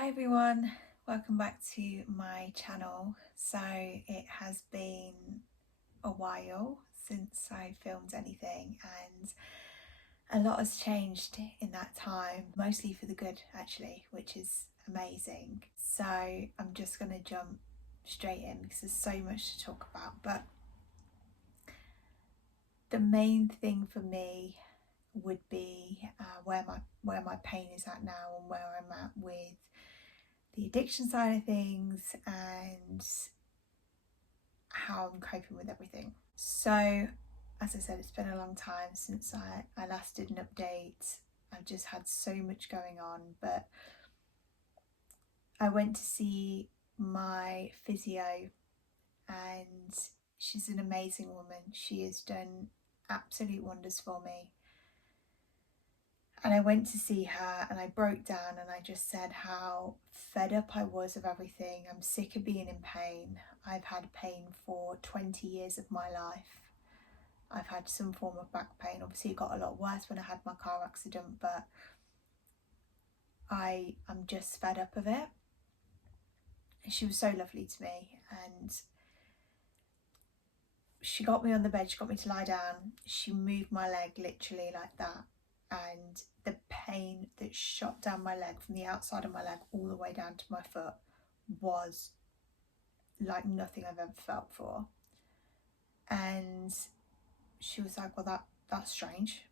Hi everyone, welcome back to my channel. So it has been a while since I filmed anything and a lot has changed in that time, mostly for the good actually, which is amazing. So I'm just going to jump straight in because there's so much to talk about. But the main thing for me would be where my pain is at now and where I'm at with the addiction side of things and how I'm coping with everything. So, as I said, it's been a long time since I last did an update. I've just had so much going on, but I went to see my physio and she's an amazing woman. She has done absolute wonders for me. And I went to see her and I broke down and I just said how fed up I was of everything. I'm sick of being in pain. I've had pain for 20 years of my life. I've had some form of back pain. Obviously it got a lot worse when I had my car accident, but I'm just fed up of it. She was so lovely to me and she got me on the bed, she got me to lie down, she moved my leg literally like that, and the pain that shot down my leg from the outside of my leg all the way down to my foot was like nothing I've ever felt before. And she was like, well, that's strange.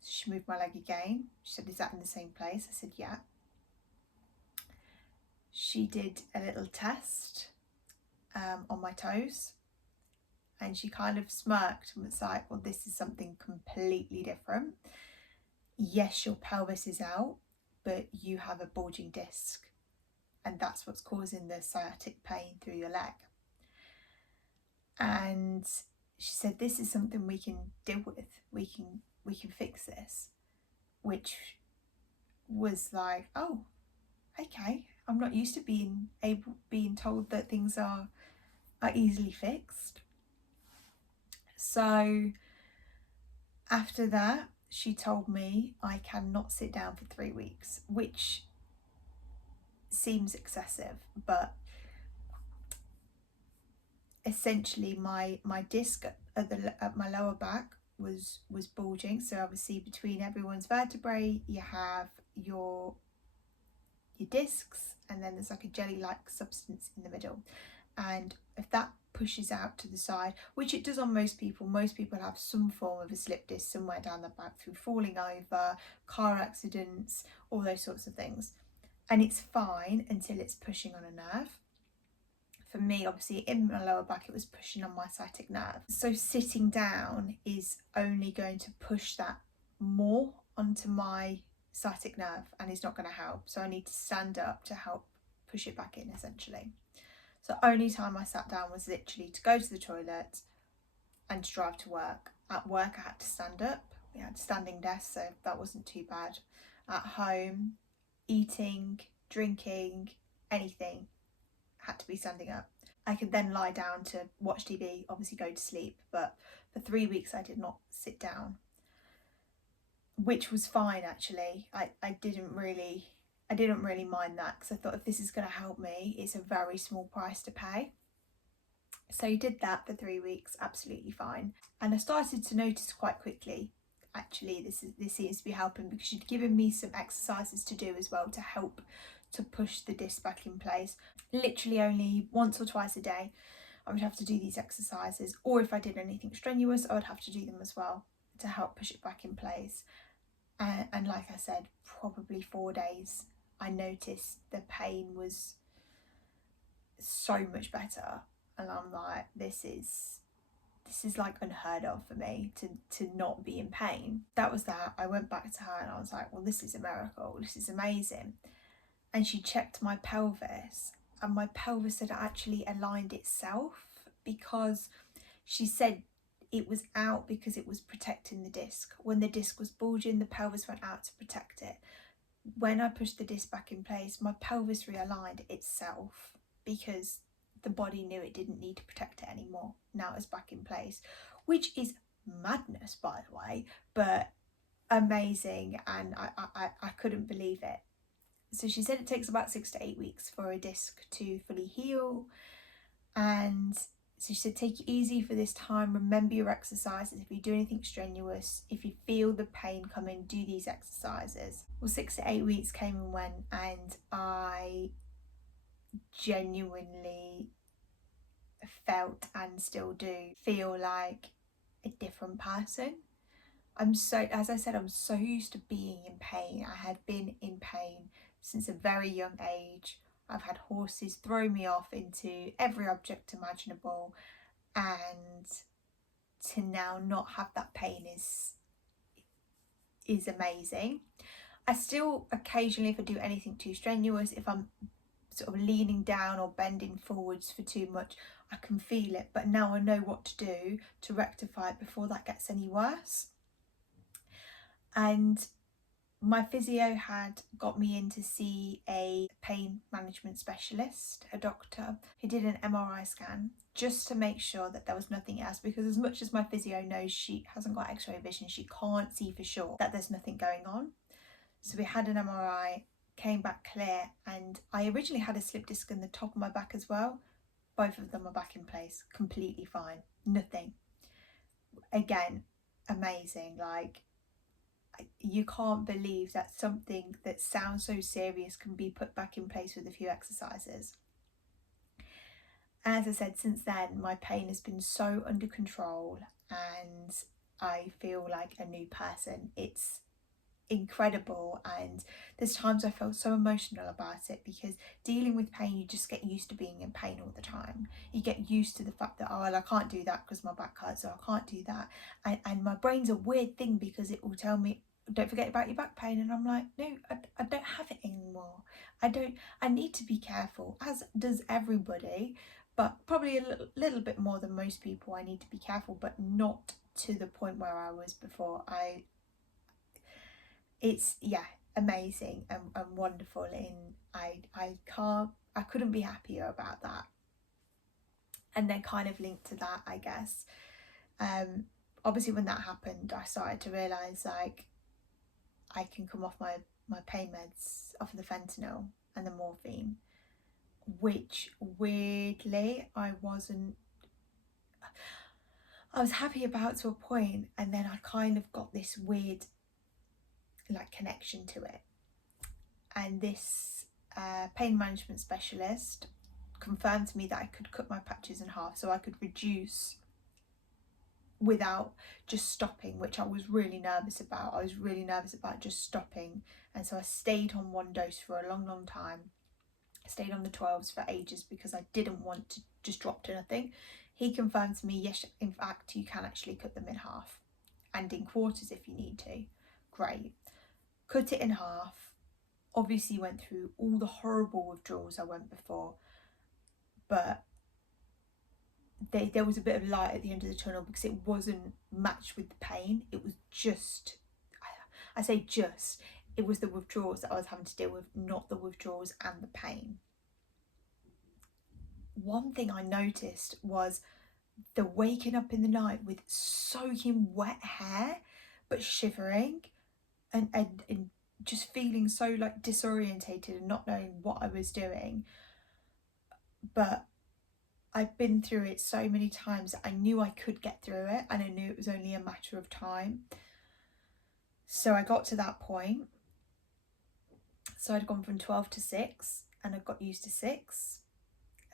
So she moved my leg again. She said, is that in the same place? I said, yeah. She did a little test on my toes and she kind of smirked and was like, well, this is something completely different. Yes, your pelvis is out, but you have a bulging disc and that's what's causing the sciatic pain through your leg. And she said, this is something we can deal with. We can fix this, which was like, oh, okay. I'm not used to being told that things are easily fixed. So after that, she told me I cannot sit down for 3 weeks, which seems excessive, but essentially my disc at my lower back was bulging. So obviously between everyone's vertebrae you have your discs and then there's like a jelly-like substance in the middle, and if that pushes out to the side, which it does on most people have some form of a slip disc somewhere down the back through falling over, car accidents, all those sorts of things, and it's fine until it's pushing on a nerve. For me, obviously in my lower back it was pushing on my sciatic nerve, so sitting down is only going to push that more onto my sciatic nerve and is not going to help. So I need to stand up to help push it back in essentially. So only time I sat down was literally to go to the toilet and to drive to work. At work I had to stand up. We had a standing desk, so that wasn't too bad. At home, eating, drinking, anything had to be standing up. I could then lie down to watch TV, obviously go to sleep, but for 3 weeks I did not sit down, which was fine actually. I didn't really mind that because I thought if this is going to help me, it's a very small price to pay. So I did that for 3 weeks, absolutely fine. And I started to notice quite quickly, actually this seems to be helping, because she'd given me some exercises to do as well to help to push the disc back in place. Literally only once or twice a day I would have to do these exercises, or if I did anything strenuous I would have to do them as well to help push it back in place. And like I said, probably 4 days I noticed the pain was so much better, and I'm like, this is like unheard of for me to not be in pain. That was that. I went back to her and I was like, well, this is a miracle, this is amazing. And she checked my pelvis and my pelvis had actually aligned itself, because she said it was out because it was protecting the disc. When the disc was bulging, the pelvis went out to protect it. When I pushed the disc back in place, my pelvis realigned itself because the body knew it didn't need to protect it anymore. Now it's back in place, which is madness, by the way, but amazing. And I couldn't believe it. So she said it takes about 6 to 8 weeks for a disc to fully heal. And so she said, take it easy for this time. Remember your exercises. If you do anything strenuous, if you feel the pain coming, do these exercises. Well, 6 to 8 weeks came and went, and I genuinely felt, and still do, feel like a different person. As I said, I'm so used to being in pain. I had been in pain since a very young age. I've had horses throw me off into every object imaginable, and to now not have that pain is amazing. I still occasionally, if I do anything too strenuous, if I'm sort of leaning down or bending forwards for too much, I can feel it, but now I know what to do to rectify it before that gets any worse. And my physio had got me in to see a pain management specialist, a doctor, who did an MRI scan just to make sure that there was nothing else, because as much as my physio knows she hasn't got x-ray vision, she can't see for sure that there's nothing going on. So we had an MRI, came back clear, and I originally had a slip disc in the top of my back as well. Both of them are back in place, completely fine, nothing. Again, amazing. Like, you can't believe that something that sounds so serious can be put back in place with a few exercises. As I said, since then my pain has been so under control and I feel like a new person. It's incredible, and there's times I felt so emotional about it, because dealing with pain, you just get used to being in pain all the time. You get used to the fact that, oh well, I can't do that because my back hurts, or I can't do that, and my brain's a weird thing because it will tell me, don't forget about your back pain, and I'm like, no, I don't have it anymore. I need to be careful, as does everybody, but probably a little bit more than most people. I need to be careful, but not to the point where I was before. It's amazing and wonderful, and I couldn't be happier about that. And then kind of linked to that, I guess, obviously when that happened, I started to realise, like, I can come off my pain meds, off of the fentanyl and the morphine, which weirdly I was happy about to a point, and then I kind of got this weird like connection to it. And this pain management specialist confirmed to me that I could cut my patches in half, so I could reduce without just stopping, which I was really nervous about. I was really nervous about just stopping, and so I stayed on one dose for a long time. I stayed on the 12s for ages because I didn't want to just drop to nothing. He confirmed to me, yes, in fact, you can actually cut them in half and in quarters if you need to. Great. Cut it in half. Obviously went through all the horrible withdrawals I went before, but there was a bit of light at the end of the tunnel, because it wasn't matched with the pain. It was just, I say just, it was the withdrawals that I was having to deal with, not the withdrawals and the pain. One thing I noticed was the waking up in the night with soaking wet hair, but shivering, and just feeling so like disorientated and not knowing what I was doing. But I've been through it so many times that I knew I could get through it, and I knew it was only a matter of time. So I got to that point. So I'd gone from 12 to 6, and I got used to 6,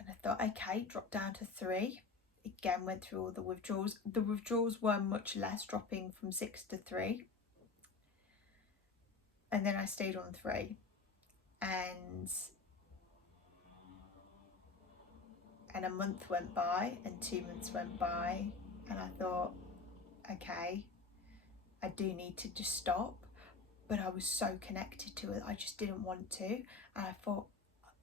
and I thought, okay, drop down to 3. Again, went through all the withdrawals. The withdrawals were much less, dropping from 6 to 3. And then I stayed on 3, and a month went by, and 2 months went by, and I thought, okay, I do need to just stop. But I was so connected to it, I just didn't want to, and I thought,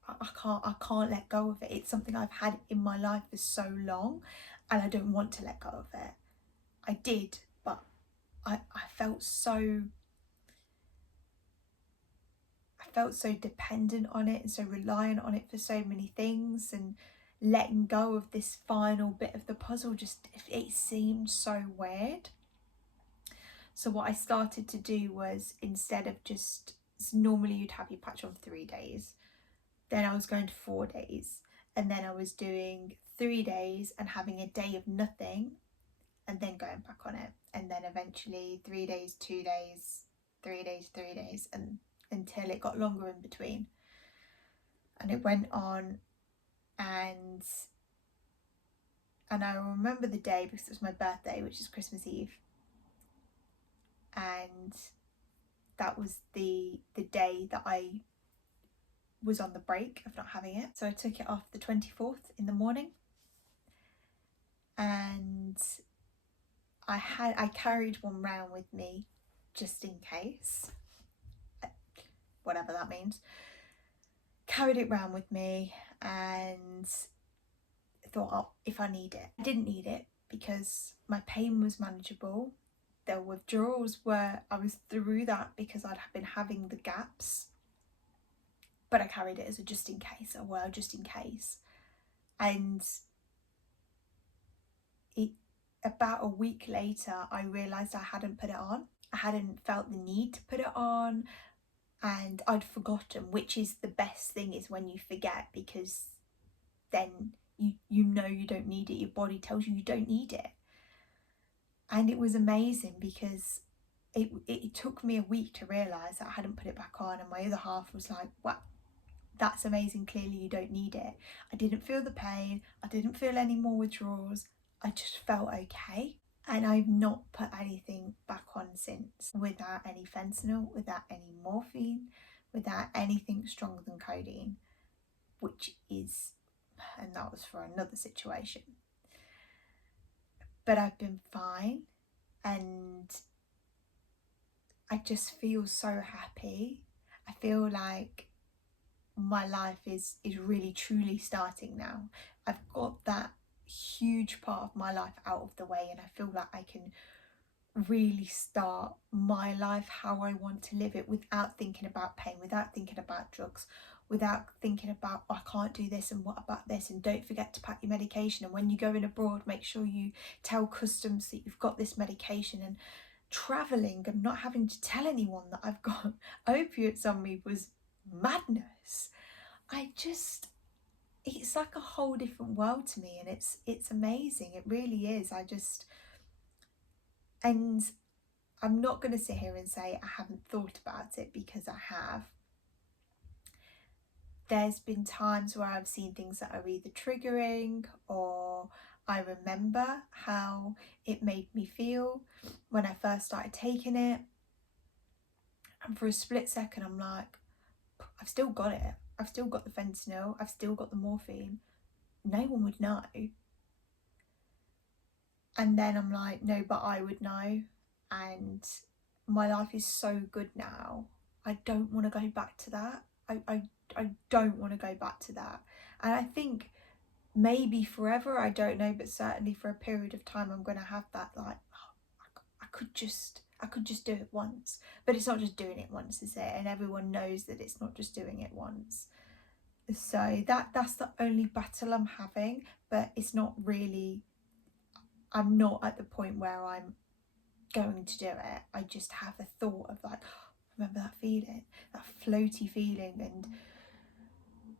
I can't let go of it. It's something I've had in my life for so long, and I don't want to let go of it. I did, but I felt so dependent on it and so reliant on it for so many things, and letting go of this final bit of the puzzle, just it seemed so weird. So what I started to do was, instead of just So normally you'd have your patch on 3 days. Then I was going to 4 days. And then I was doing 3 days and having a day of nothing and then going back on it. And then eventually 3 days, 2 days, 3 days, 3 days, and until it got longer in between. And it went on, and I remember the day because it was my birthday, which is Christmas Eve. And that was the day that I was on the break of not having it. So I took it off the 24th in the morning, and I carried one round with me just in case, whatever that means. Carried it round with me and thought, oh, if I need it. I didn't need it because my pain was manageable. The withdrawals were, I was through that because I'd been having the gaps, but I carried it as a just in case, just in case. And about a week later, I realised I hadn't put it on. I hadn't felt the need to put it on, and I'd forgotten, which is the best thing, is when you forget, because then you know you don't need it. Your body tells you don't need it. And it was amazing because it took me a week to realise that I hadn't put it back on, and my other half was like, wow, that's amazing, clearly you don't need it. I didn't feel the pain, I didn't feel any more withdrawals, I just felt okay. And I've not put anything back on since, without any fentanyl, without any morphine, without anything stronger than codeine, which is, and that was for another situation. But I've been fine, and I just feel so happy. I feel like my life is really truly starting now. I've got that huge part of my life out of the way, and I feel like I can really start my life how I want to live it, without thinking about pain, without thinking about drugs, without thinking about, oh, I can't do this, and what about this, and don't forget to pack your medication, and when you go in abroad, make sure you tell customs that you've got this medication. And travelling and not having to tell anyone that I've got opiates on me was madness. It's like a whole different world to me, and it's amazing. It really is. And I'm not going to sit here and say I haven't thought about it, because I have. There's been times where I've seen things that are either triggering, or I remember how it made me feel when I first started taking it. And for a split second, I'm like, I've still got it. I've still got the fentanyl. I've still got the morphine. No one would know. And then I'm like, no, but I would know. And my life is so good now. I don't want to go back to that. I don't want to go back to that. And I think maybe forever, I don't know, but certainly for a period of time, I'm going to have that, like, oh, I could just do it once. But it's not just doing it once, is it? And everyone knows that it's not just doing it once. So that's the only battle I'm having, but it's not really, I'm not at the point where I'm going to do it. I just have a thought of like, oh, remember that feeling, that floaty feeling, and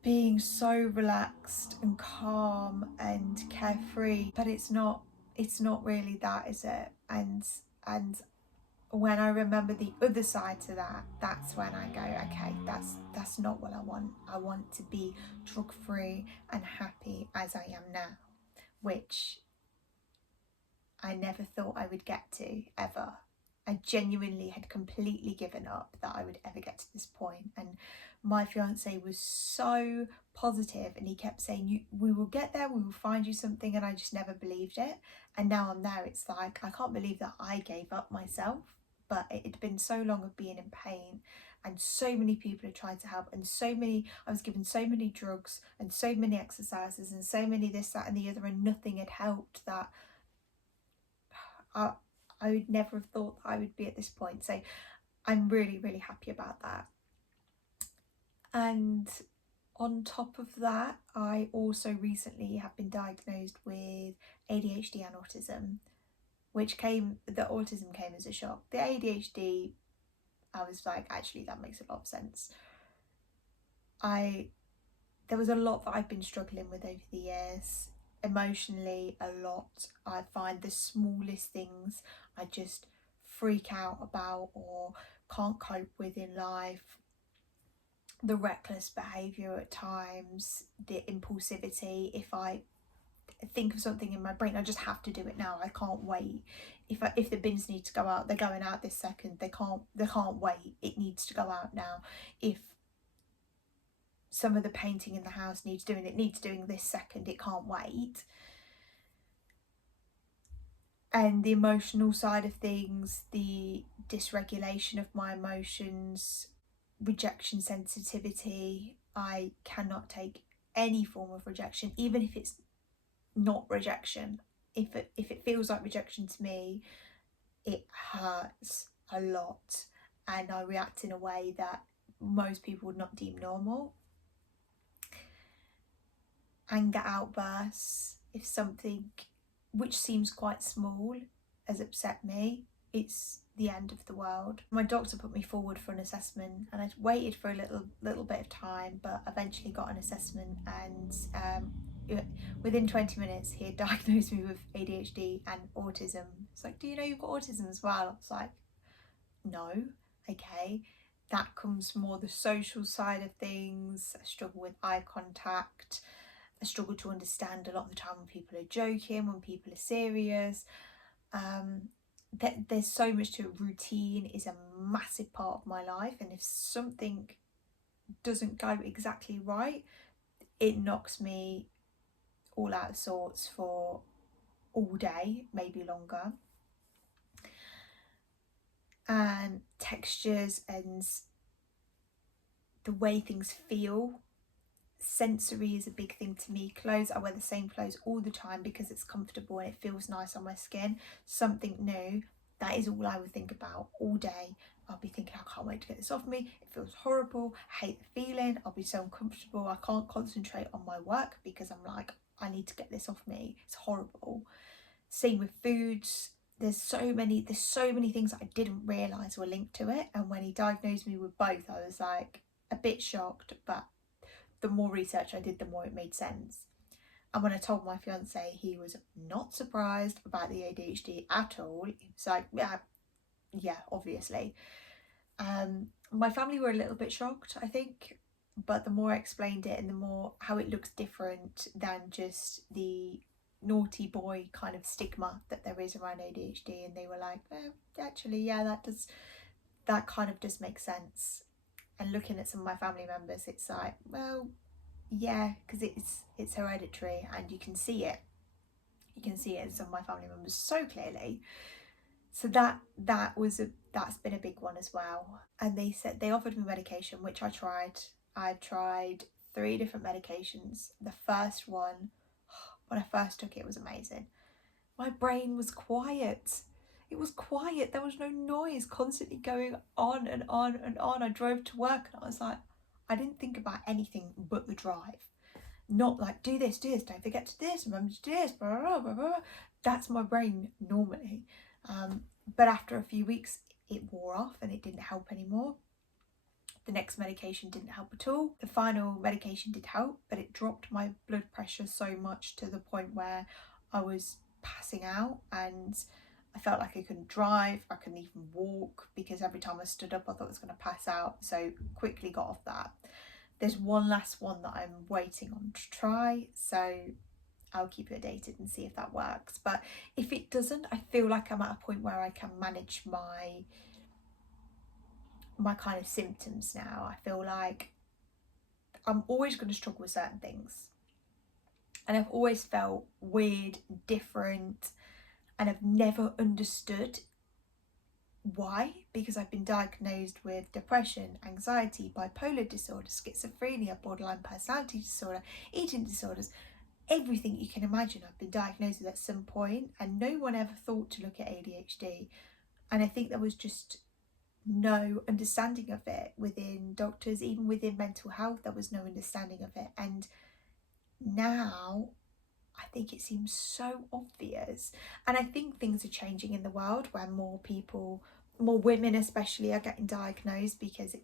being so relaxed and calm and carefree. But it's not really that, is it? And when I remember the other side to that, that's when I go, okay, that's not what I want. I want to be drug free and happy as I am now, which I never thought I would get to, ever. I genuinely had completely given up that I would ever get to this point. And my fiance was so positive, and he kept saying, we will get there, we will find you something, and I just never believed it. And now I'm there, it's like, I can't believe that I gave up myself. But it had been so long of being in pain, and so many people had tried to help, and I was given so many drugs and so many exercises and so many this, that and the other, and nothing had helped, that I would never have thought that I would be at this point. So I'm really, really happy about that. And on top of that, I also recently have been diagnosed with ADHD and autism, the autism came as a shock. The ADHD, I was like, actually, that makes a lot of sense. There was a lot that I've been struggling with over the years, emotionally, a lot. I find the smallest things I just freak out about or can't cope with in life. The reckless behaviour at times, the impulsivity. If I think of something in my brain, I just have to do it now. I can't wait. If the bins need to go out, they're going out this second. They can't wait. It needs to go out now. If some of the painting in the house needs doing, it needs doing this second. It can't wait. And the emotional side of things, the dysregulation of my emotions, rejection sensitivity. I cannot take any form of rejection, even if it's not rejection. If it feels like rejection to me, it hurts a lot, and I react in a way that most people would not deem normal. Anger outbursts, if something which seems quite small has upset me, it's the end of the world. My doctor put me forward for an assessment, and I waited for a little bit of time, but eventually got an assessment, and within 20 minutes he had diagnosed me with ADHD and autism. It's like, do you know you've got autism as well? I was like, no. Okay, that comes more the social side of things. I struggle with eye contact. I struggle to understand a lot of the time when people are joking, when people are serious. There's so much to it. Routine is a massive part of my life, and if something doesn't go exactly right, it knocks me all out of sorts for all day, maybe longer. And textures and the way things feel. Sensory is a big thing to me. Clothes, I wear the same clothes all the time because it's comfortable and it feels nice on my skin. Something new, that is all I would think about all day. I'll be thinking, I can't wait to get this off me. It feels horrible. I hate the feeling. I'll be so uncomfortable. I can't concentrate on my work because I'm like, I need to get this off me. It's horrible. Same with foods. There's so many things that I didn't realise were linked to it. And when he diagnosed me with both, I was like a bit shocked, but the more research I did, the more it made sense. And when I told my fiance, he was not surprised about the ADHD at all. He was like, yeah, obviously. My family were a little bit shocked, I think, but the more I explained it and the more how it looks different than just the naughty boy kind of stigma that there is around ADHD, and they were like, actually, yeah, that kind of does make sense. And looking at some of my family members, it's like, well, yeah, because it's hereditary, and you can see it in some of my family members so clearly. So that's been a big one as well. And they said they offered me medication, which I tried 3 different medications. The first one, when I first took it, was amazing. My brain was quiet. It was quiet. There was no noise constantly going on and on and on. I drove to work and I was like, I didn't think about anything but the drive. Not like, do this, don't forget to do this, remember to do this, blah, blah, blah, blah. That's my brain normally. But after a few weeks, it wore off and it didn't help anymore. The next medication didn't help at all. The final medication did help, but it dropped my blood pressure so much to the point where I was passing out, and I felt like I couldn't drive, I couldn't even walk, because every time I stood up I thought I was going to pass out. So quickly got off that. There's one last one that I'm waiting on to try, so I'll keep you updated and see if that works. But if it doesn't, I feel like I'm at a point where I can manage my kind of symptoms now. I feel like I'm always going to struggle with certain things, and I've always felt weird, different, and I've never understood why, because I've been diagnosed with depression, anxiety, bipolar disorder, schizophrenia, borderline personality disorder, eating disorders, everything you can imagine I've been diagnosed with at some point, and no one ever thought to look at ADHD. And I think there was just no understanding of it within doctors, even within mental health, there was no understanding of it. And now I think it seems so obvious. And I think things are changing in the world where more people more women especially are getting diagnosed because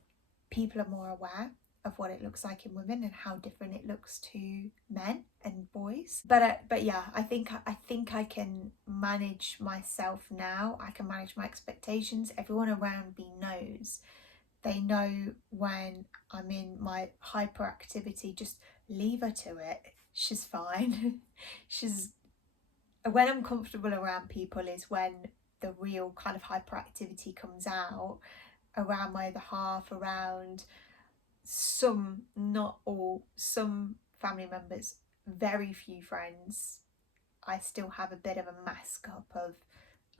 people are more aware of what it looks like in women and how different it looks to men and boys. But yeah, I think I can manage myself now. I can manage my expectations. Everyone around me knows. They know when I'm in my hyperactivity, just leave her to it. She's fine. She's When I'm comfortable around people is when the real kind of hyperactivity comes out, around my other half, around some, not all, some family members, very few friends. I still have a bit of a mask up of,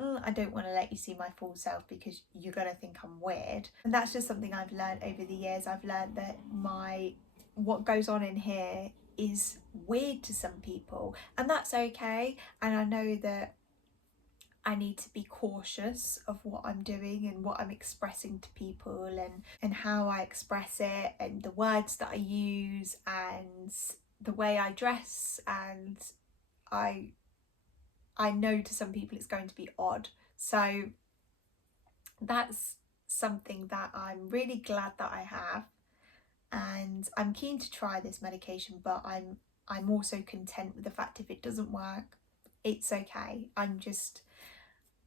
oh, I don't want to let you see my full self because you're going to think I'm weird. And that's just something I've learned over the years. I've learned that what goes on in here is weird to some people, and that's okay. And I know that I need to be cautious of what I'm doing and what I'm expressing to people, and how I express it, and the words that I use, and the way I dress. And I know to some people it's going to be odd. So that's something that I'm really glad that I have. And I'm keen to try this medication, but I'm also content with the fact if it doesn't work, it's okay. I'm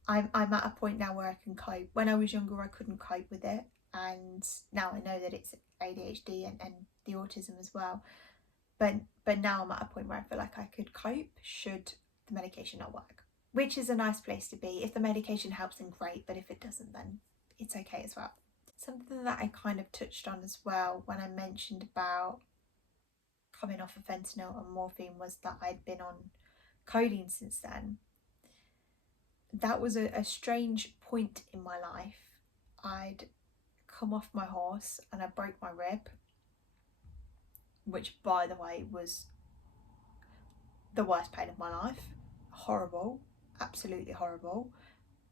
at a point now where I can cope. When I was younger, I couldn't cope with it, and now I know that it's ADHD and the autism as well. But now I'm at a point where I feel like I could cope should the medication not work, which is a nice place to be. If the medication helps, then great, but if it doesn't, then it's okay as well. Something that I kind of touched on as well when I mentioned about coming off of fentanyl and morphine was that I'd been on codeine since then. That was a strange point in my life. I'd come off my horse and I broke my rib, which, by the way, was the worst pain of my life. Horrible, absolutely horrible.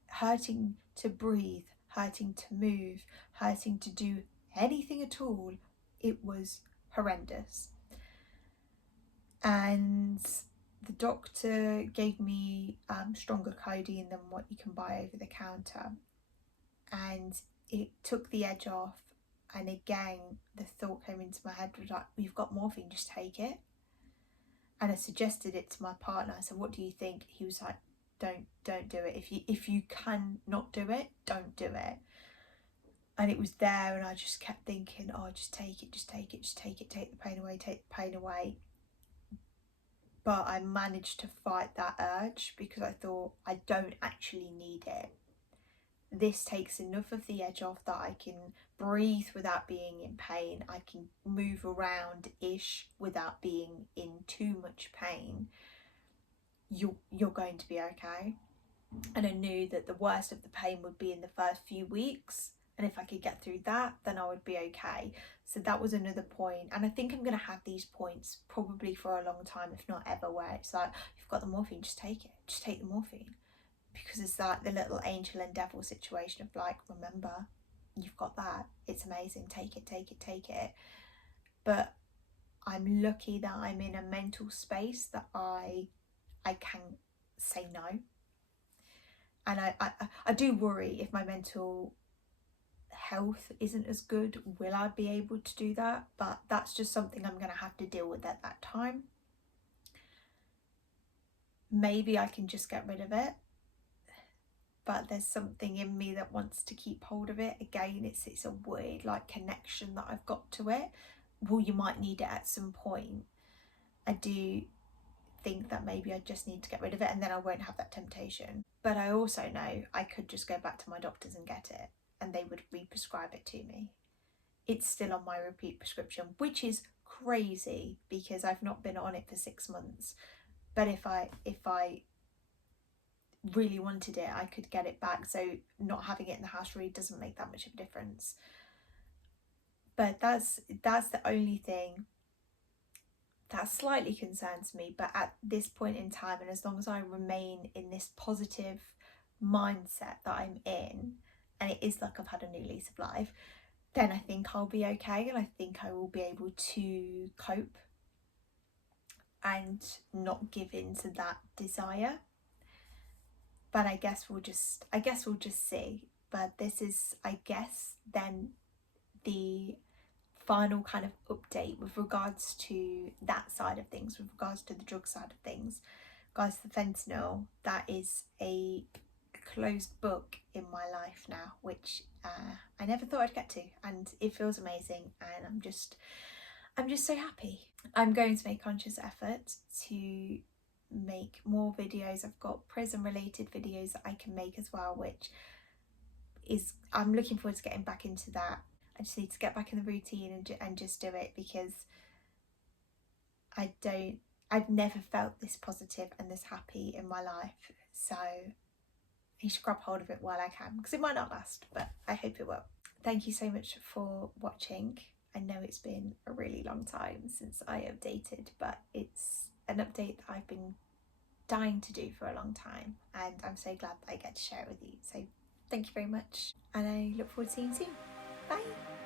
Hurting to breathe, hurting to move, hurting to do anything at all. It was horrendous. And the doctor gave me stronger codeine than what you can buy over the counter, and it took the edge off. And again, the thought came into my head, was like, you've got morphine, just take it. And I suggested it to my partner. I said, what do you think? He was like, don't do it. If you can not do it, don't do it. And it was there, and I just kept thinking, oh, just take it, take the pain away. But I managed to fight that urge because I thought, I don't actually need it. This takes enough of the edge off that I can breathe without being in pain. I can move around-ish without being in too much pain. You're going to be okay. And I knew that the worst of the pain would be in the first few weeks. And if I could get through that, then I would be okay. So that was another point. And I think I'm going to have these points probably for a long time, if not ever, where it's like, you've got the morphine, just take it. Just take the morphine. Because it's like the little angel and devil situation of like, remember, you've got that. It's amazing. Take it. But I'm lucky that I'm in a mental space that I can say no. And I do worry if my mental health isn't as good, will I be able to do that? But that's just something I'm going to have to deal with at that time. Maybe I can just get rid of it, but there's something in me that wants to keep hold of it. Again, it's a weird like connection that I've got to it. Well, you might need it at some point. I do think that maybe I just need to get rid of it, and then I won't have that temptation. But I also know I could just go back to my doctors and get it, and they would re-prescribe it to me. It's still on my repeat prescription, which is crazy because I've not been on it for 6 months. But if I really wanted it, I could get it back. So not having it in the house really doesn't make that much of a difference. But that's the only thing that slightly concerns me. But at this point in time, and as long as I remain in this positive mindset that I'm in, and it is like I've had a new lease of life, then I think I'll be okay, and I think I will be able to cope and not give in to that desire. But I guess we'll just see. but this is, I guess, then the final kind of update with regards to that side of things, with regards to the drug side of things. Regards to the fentanyl, that is a closed book in my life now, which I never thought I'd get to, and it feels amazing, and I'm just so happy. I'm going to make conscious effort to make more videos. I've got prison related videos that I can make as well, which is, I'm looking forward to getting back into that. I just need to get back in the routine and just do it, because I've never felt this positive and this happy in my life. So I should grab hold of it while I can, because it might not last, but I hope it will. Thank you so much for watching. I know it's been a really long time since I updated, but it's an update that I've been dying to do for a long time, and I'm so glad that I get to share it with you. So thank you very much, and I look forward to seeing you soon. Bye.